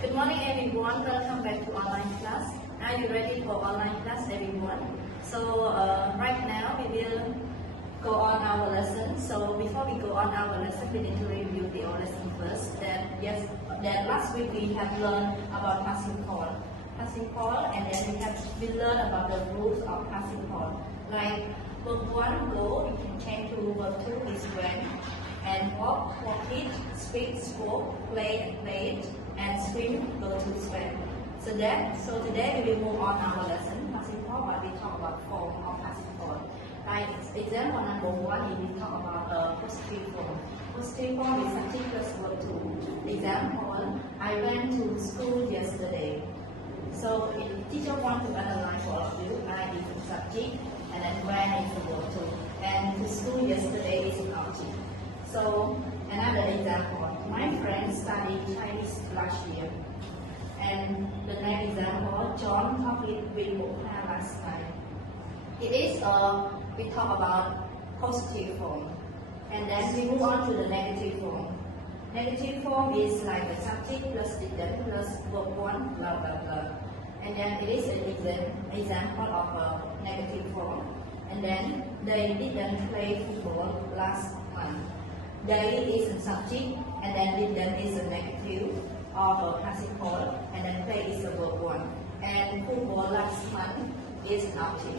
Good morning everyone, welcome back to online class. Are you ready for online class everyone? So right now we will go on our lesson. So before we go on our lesson, we need to review the lesson first. Then last week we have learned about passive call. And then we learned about the rules of passive call. Like verb 1 go, you can change to verb 2 is went. And walk, walked, speak, spoke, play, played, and swim, go to swim. So today we will move on our lesson, passive call, but we talk about form of passive call. Like example number 1, we talk about positive form. Positive form is subject plus verb 2. Example, I went to school yesterday. So if teacher want to analyze for all of you, I is the subject, and then when is the verb 2. And to school yesterday is an object. So another example, my friend studied Chinese last year. And the next example, John talked with Mokha last night. It is we talk about positive form. And then we move on to the negative form. Negative form is like the subject plus didn't plus verb 1 blah blah blah. And then it is an example of a negative form. And then they didn't play football last month. They is a subject, and then didn't is a negative of a passive call, and then play is a verb 1. And football last month is an object.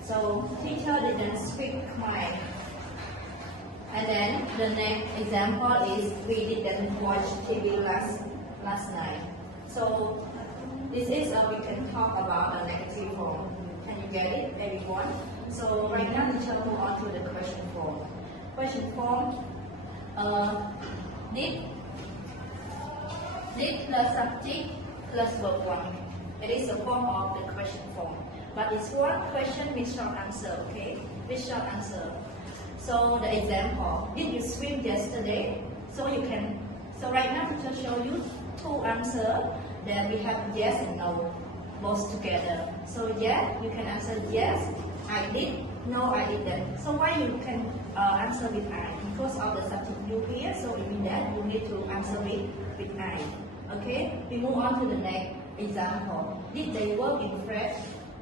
So teacher didn't speak Khmer. And then the next example is we didn't watch TV last night. So this is we can talk about a negative form. Can you get it, everyone? So right now teacher move on to the question form. Question form. Did plus subject plus verb 1. It is a form of the question form. But it's one question with short answer, okay? With short answer. So the example, did you swim yesterday? So right now teacher show you two answers. Then we have yes and no, both together. So yeah, you can answer yes, I did. No, I didn't. So why you can answer with I? Because of the subject you here, so it means that you need to answer with I. Okay? We move on to the next example. Did they work in French?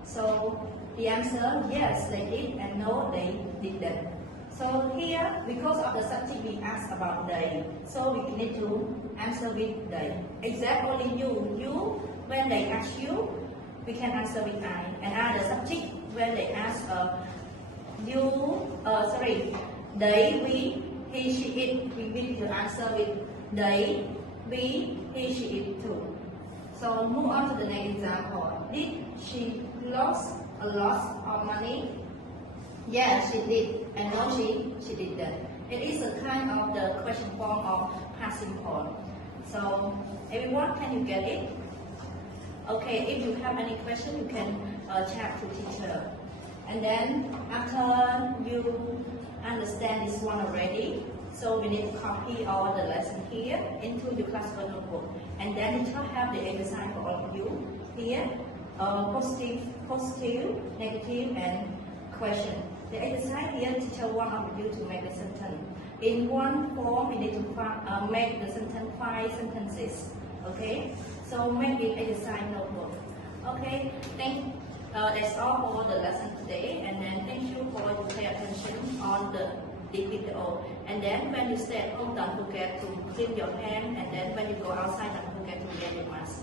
So the answer, yes, they did, and no, they didn't. So here, because of the subject we ask about they, so we need to answer with they. Except only you, when they ask you, we can answer with I. And other subject, when they ask they, we, he, she, it, we need to answer with they, we, he, she, it too. So move on to the next example. Did she lost a lot of money? Yes, she did. And no, she didn't. It is a kind of the question form of passive call. So everyone, can you get it? Okay, if you have any question, you can chat to teacher. And then after you understand this one already, so we need to copy all the lesson here into the classwork notebook. And then teacher have the exercise for all of you here, positive, negative, and question. The exercise here, teacher want you to make the sentence. In one form, we need to make the sentence 5 sentences. Okay, so make the exercise notebook. Okay, that's all for the lesson today, and then thank you for your pay attention on the video. And then when you stay at home, don't forget to clean your hand, and then when you go outside, don't forget to wear your mask.